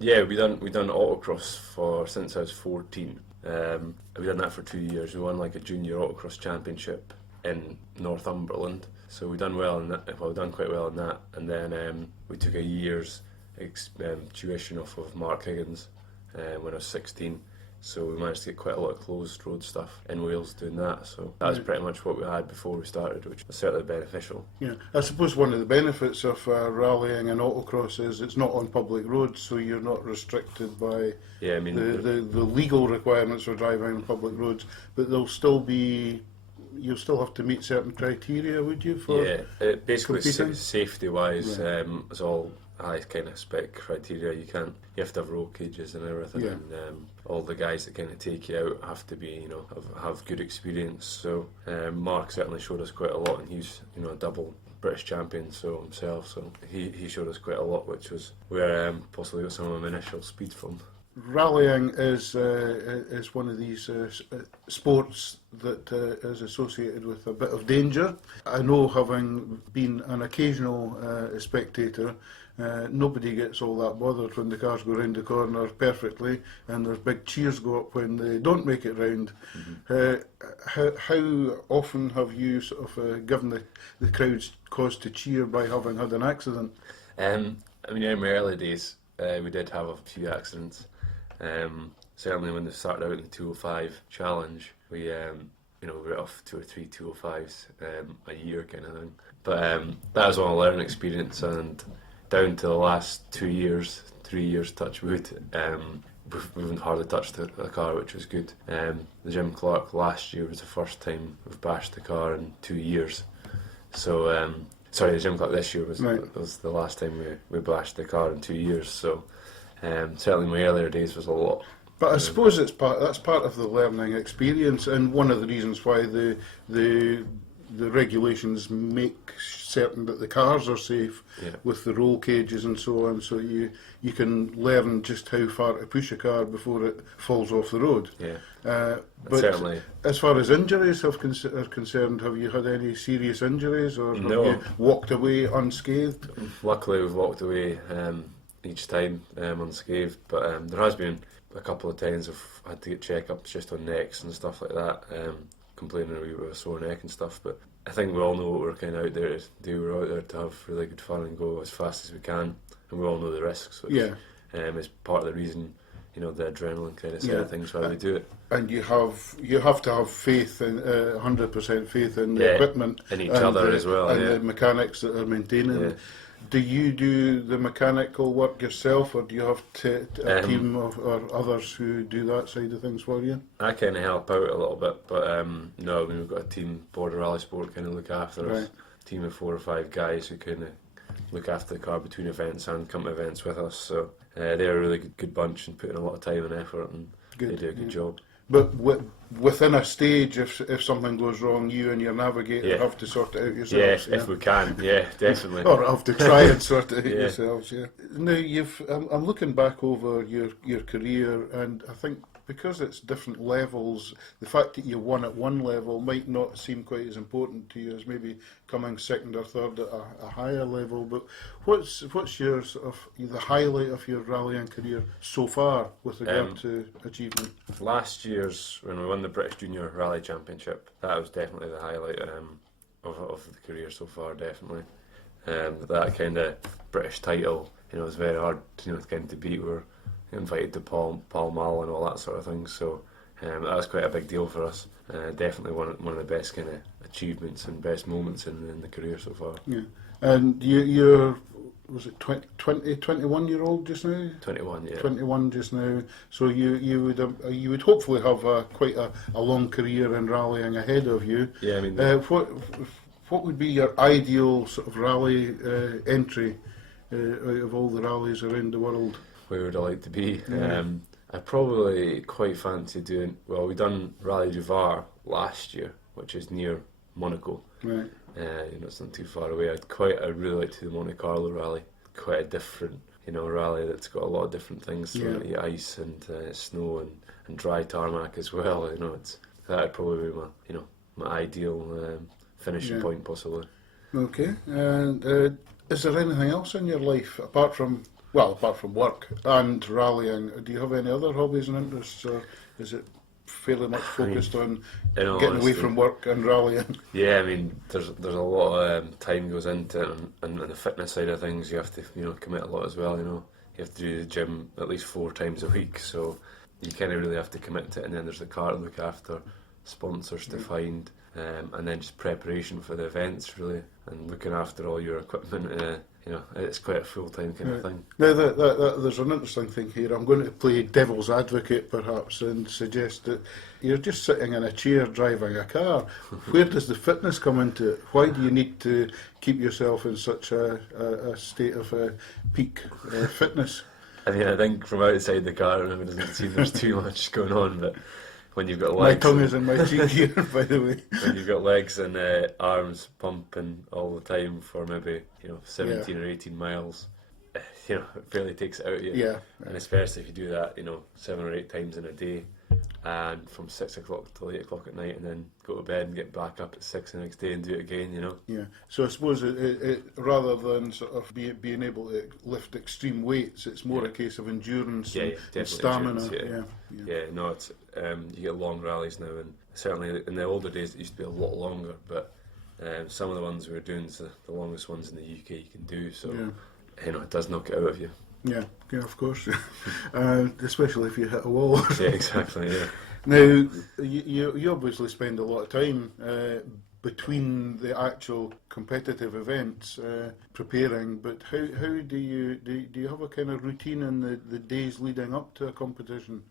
Yeah, we done autocross for since I was 14. We done that for 2 years. We won like a junior autocross championship in Northumberland. So we done well in that. Well, we done quite well in that, and then we took a year's tuition off of Mark Higgins when I was 16. So we managed to get quite a lot of closed road stuff in Wales doing that. So that was pretty much what we had before we started, which was certainly beneficial. Yeah, I suppose one of the benefits of rallying and autocross is it's not on public roads, so you're not restricted by the legal requirements for driving on public roads. But you'll still have to meet certain criteria, would you? For basically competing? safety-wise, it's all high kind of spec criteria. You have to have roll cages and everything, and all the guys that kind of take you out have to be, have good experience. So Mark certainly showed us quite a lot, and he's, a double British champion himself. So he showed us quite a lot, which was where possibly got some of my initial speed from. Rallying is one of these sports that is associated with a bit of danger. I know, having been an occasional spectator, nobody gets all that bothered when the cars go round the corner perfectly, and there's big cheers go up when they don't make it round. How often have you sort of given the crowds cause to cheer by having had an accident? In my early days, we did have a few accidents. Certainly when they started out in the 205 challenge, we were off 2 or 3 205s a year kind of thing. But that was all a learning experience, and down to the last 3 years, touch wood, we've hardly touched the car, which was good. The Jim Clark last year was the first time we've bashed the car in 2 years. So the Jim Clark this year was the last time we bashed the car in 2 years. So certainly my earlier days was a lot. But I suppose that's part of the learning experience, and one of the reasons why the regulations make certain that the cars are safe with the roll cages and so on, so you can learn just how far to push a car before it falls off the road. But certainly, as far as injuries are concerned, have you had any serious injuries, or have you walked away unscathed? Luckily, we've walked away each time unscathed, but there has been a couple of times I've had to get checkups just on necks and stuff like that, complaining a wee bit of a sore neck and stuff. But I think we all know what we're kind of out there to do. We're out there to have really good fun and go as fast as we can, and we all know the risks, which is part of the reason, the adrenaline kind of side of things why we do it. And you have to have faith, in 100% faith in the equipment, in each other as well, and the mechanics that are maintaining. Yeah. Do you do the mechanical work yourself, or do you have a team or others who do that side of things for you? I kind of help out a little bit, but no, we've got a team, Border Rally Sport, kind of look after us. A team of 4 or 5 guys who kind of look after the car between events and come to events with us. So they're a really good bunch and put in a lot of time and effort, and they do a good job. But within a stage, if something goes wrong, you and your navigator have to sort it out yourselves. If we can, definitely. Or have to try and sort it out yourselves. Now, I'm looking back over your career, and I think because it's different levels, the fact that you won at one level might not seem quite as important to you as maybe coming second or third at a higher level. But what's your sort of the highlight of your rallying career so far with regard to achievement? Last year's, when we won the British Junior Rally Championship, that was definitely the highlight of the career so far. Definitely, that kind of British title, it was very hard, to beat. We were invited to Pall Mall and all that sort of thing, so that was quite a big deal for us. Definitely one of the best kind of achievements and best moments in the career so far. Yeah, and you're was it 21-year-old just now? 21, yeah. 21 just now. So you would hopefully have quite a long career in rallying ahead of you. Yeah, I mean. What would be your ideal sort of rally entry out of all the rallies around the world? Where would I like to be? I probably quite fancy doing. Well, we done Rally du Var last year, which is near Monaco. Right. It's not too far away. I'd really like to do the Monte Carlo rally. Quite a different, rally that's got a lot of different things. The ice and snow and dry tarmac as well. That'd probably be my ideal finishing point possibly. Okay. And is there anything else in your life apart from Well, apart from work and rallying, do you have any other hobbies and interests, or is it fairly much focused on in all getting away honesty, from work and rallying? Yeah, I mean, there's a lot of time goes into it, and the fitness side of things, you have to commit a lot as well. You have to do the gym at least 4 times a week, so you kind of really have to commit to it. And then there's the car to look after, sponsors to find, and then just preparation for the events really, and looking after all your equipment. It's quite a full-time kind of thing. Now, there's an interesting thing here. I'm going to play devil's advocate, perhaps, and suggest that you're just sitting in a chair driving a car. Where does the fitness come into it? Why do you need to keep yourself in such a state of peak fitness? I mean, I think from outside the car, it doesn't seem there's too much going on, but when you've got My legs, tongue is in my cheek here, by the way. when you've got legs and arms pumping all the time for maybe 17 or 18 miles, it fairly takes it out of you. Yeah. And especially if you do that 7 or 8 times in a day, and from 6 o'clock till 8 o'clock at night, and then go to bed and get back up at 6 the next day and do it again. Yeah. So I suppose it rather than sort of being able to lift extreme weights, it's more a case of endurance and stamina. Endurance, no, it's you get long rallies now, and certainly in the older days it used to be a lot longer, but some of the ones we were doing is the longest ones in the UK you can do. So it does knock it out of you. Yeah, of course. Especially if you hit a wall. Yeah, exactly. Yeah. Now, you obviously spend a lot of time between the actual competitive events preparing, but how do you have a kind of routine in the days leading up to a competition?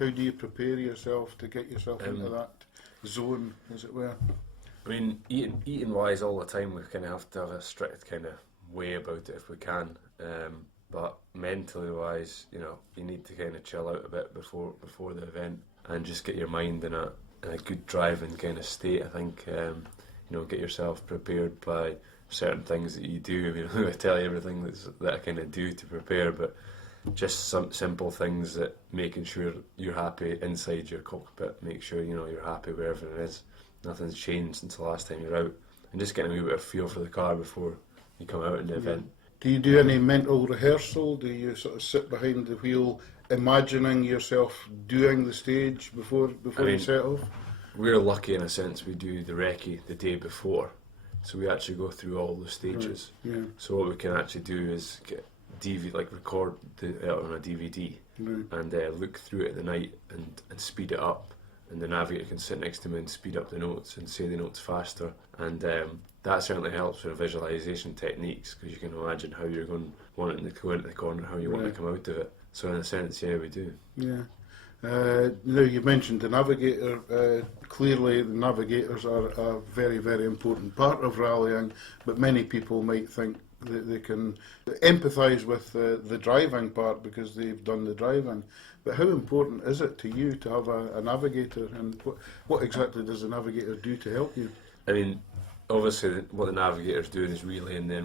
How do you prepare yourself to get yourself into that zone, as it were? I mean, eating wise, all the time we kind of have to have a strict kind of way about it if we can. But mentally wise, you need to kind of chill out a bit before the event and just get your mind in a good driving kind of state. I think get yourself prepared by certain things that you do. I mean, I'm not going to tell you everything that I kind of do to prepare, but just some simple things that making sure you're happy inside your cockpit, make sure you're happy wherever it is. Nothing's changed since the last time you're out, and just getting a wee bit of feel for the car before you come out in the event. Do you do any mental rehearsal? Do you sort of sit behind the wheel imagining yourself doing the stage before you set off? We're lucky in a sense, we do the recce the day before, so we actually go through all the stages. Right. Yeah. So what we can actually do is get record it on a DVD and look through it at the night and speed it up, and the navigator can sit next to me and speed up the notes and say the notes faster, and that certainly helps with visualization techniques, because you can imagine how you're wanting to go into the corner, how you want to come out of it. So in a sense, yeah, we do. Yeah. Now, you mentioned the navigator. Clearly, the navigators are a very, very important part of rallying, but many people might think that they can empathise with the driving part because they've done the driving. But how important is it to you to have a navigator, and what exactly does the navigator do to help you? I mean, obviously what the navigator's doing is relaying the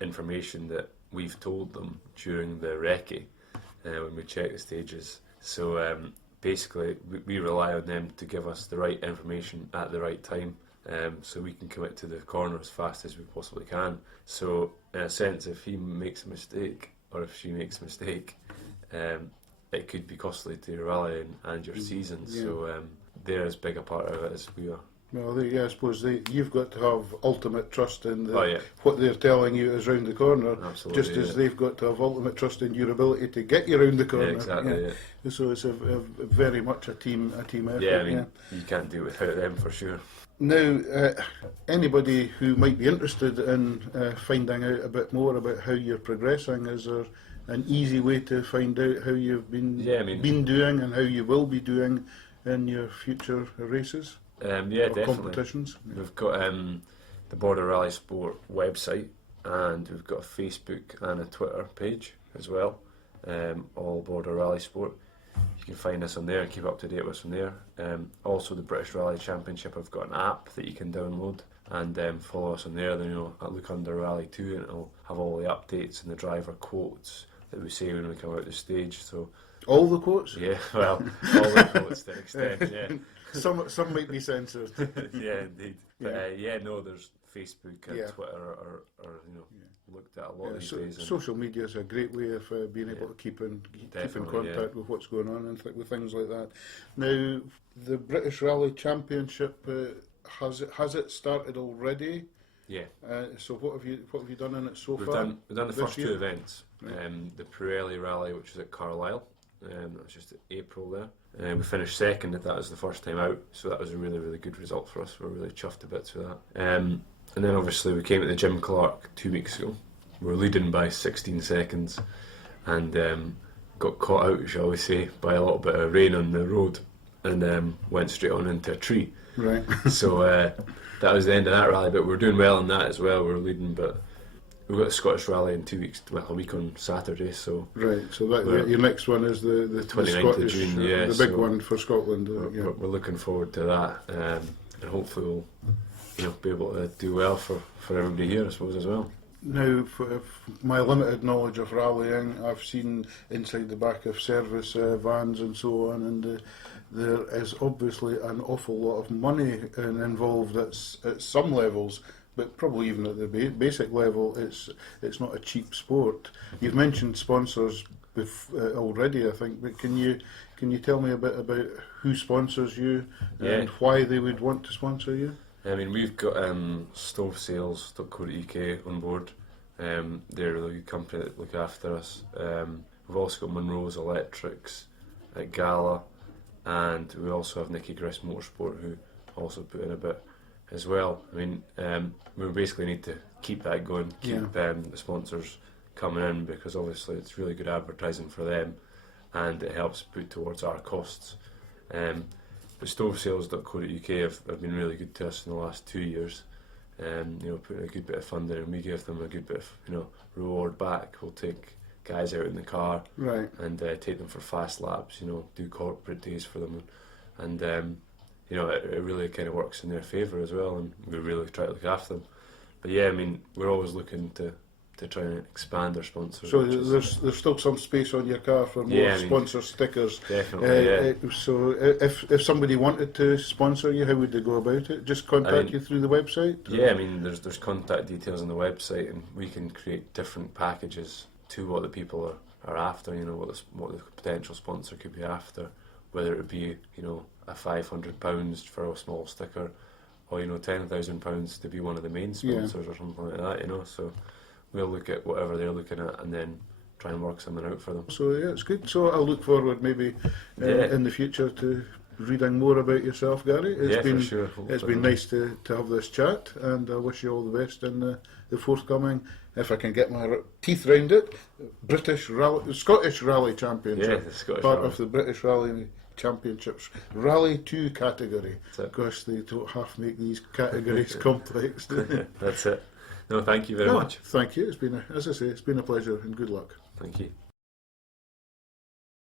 information that we've told them during the recce when we check the stages. So basically we rely on them to give us the right information at the right time, so we can commit to the corner as fast as we possibly can. So in a sense, if he makes a mistake or if she makes a mistake, it could be costly to your rally and your season. Yeah. So they're as big a part of it as we are. Well, I suppose you've got to have ultimate trust in what they're telling you is round the corner. Absolutely, just as they've got to have ultimate trust in your ability to get you round the corner. Yeah, exactly. Yeah. So it's a very much a team effort. Yeah, I mean, you can't do it without them for sure. Now, anybody who might be interested in finding out a bit more about how you're progressing, is there an easy way to find out how you've been doing and how you will be doing in your future races? Definitely. Competitions. We've got the Border Rally Sport website, and we've got a Facebook and a Twitter page as well, all Border Rally Sport. You can find us on there and keep up to date with us on there. Also, the British Rally Championship, I've got an app that you can download and follow us on there. Then look under Rally 2 and it'll have all the updates and the driver quotes that we say when we come out the stage. So all the quotes? Yeah, well, all the quotes to an extent, yeah. Some might be censored. Yeah, indeed. But there's Facebook and Yeah. Twitter are looked at a lot these days. And social media is a great way of being able to keep in contact with what's going on and with things like that. Now, the British Rally Championship, has it started already? yeah, So what have you done in it so we've far? done the this first year? two events. Right. The Pirelli Rally, which was at Carlisle. That was just April there. We finished second. That was the first time out, so that was a really, really good result for us. We're really chuffed to bits with that. And then obviously we came to the Jim Clark 2 weeks ago. We were leading by 16 seconds and got caught out, shall we say, by a little bit of rain on the road and went straight on into a tree. Right. So that was the end of that rally, but we were doing well in that as well. We were leading, but we've got the Scottish Rally in 2 weeks, well, a week on Saturday. So right. So that your next one is the 29th of Scottish, June, the big one for Scotland. we're looking forward to that, and hopefully we'll be able to do well for everybody here, I suppose, as well. Now, for my limited knowledge of rallying, I've seen inside the back of service vans and so on, and there is obviously an awful lot of money involved at some levels, but probably even at the basic level, it's not a cheap sport. You've mentioned sponsors already, I think, but can you tell me a bit about who sponsors you and why they would want to sponsor you? I mean, we've got stovesales.co.uk on board. They're a really good company that look after us. We've also got Monroe's Electrics at Gala, and we also have Nicky Griss Motorsport, who also put in a bit as well. I mean, we basically need to keep that going, keep the sponsors coming in, because obviously it's really good advertising for them and it helps put towards our costs. But stovesales.co.uk have been really good to us in the last 2 years, putting a good bit of funding, and we give them a good bit of reward back. We'll take guys out in the car, right, and take them for fast laps, do corporate days for them, and it really kind of works in their favour as well, and we really try to look after them. But yeah, I mean, we're always looking to try and expand our sponsors. So there's still some space on your car for more sponsor stickers. Definitely, So if somebody wanted to sponsor you, how would they go about it? Just contact you through the website? Yeah, I mean, there's contact details on the website, and we can create different packages to what the people are after. What the potential sponsor could be after, whether it be a £500 for a small sticker, or £10,000 to be one of the main sponsors or something like that. So we'll look at whatever they're looking at and then try and work something out for them. So yeah, it's good. So I'll look forward maybe in the future to reading more about yourself, Gary. For sure. It's been nice to have this chat, and I wish you all the best in the forthcoming, if I can get my teeth round it, Scottish Rally Championship. Yeah, the Scottish part Rally. of the British Rally Championships Rally 2 category. Gosh, they don't half make these categories complex, do they? That's it. No, thank you very much. Thank you. It's been, as I say, it's been a pleasure, and good luck. Thank you.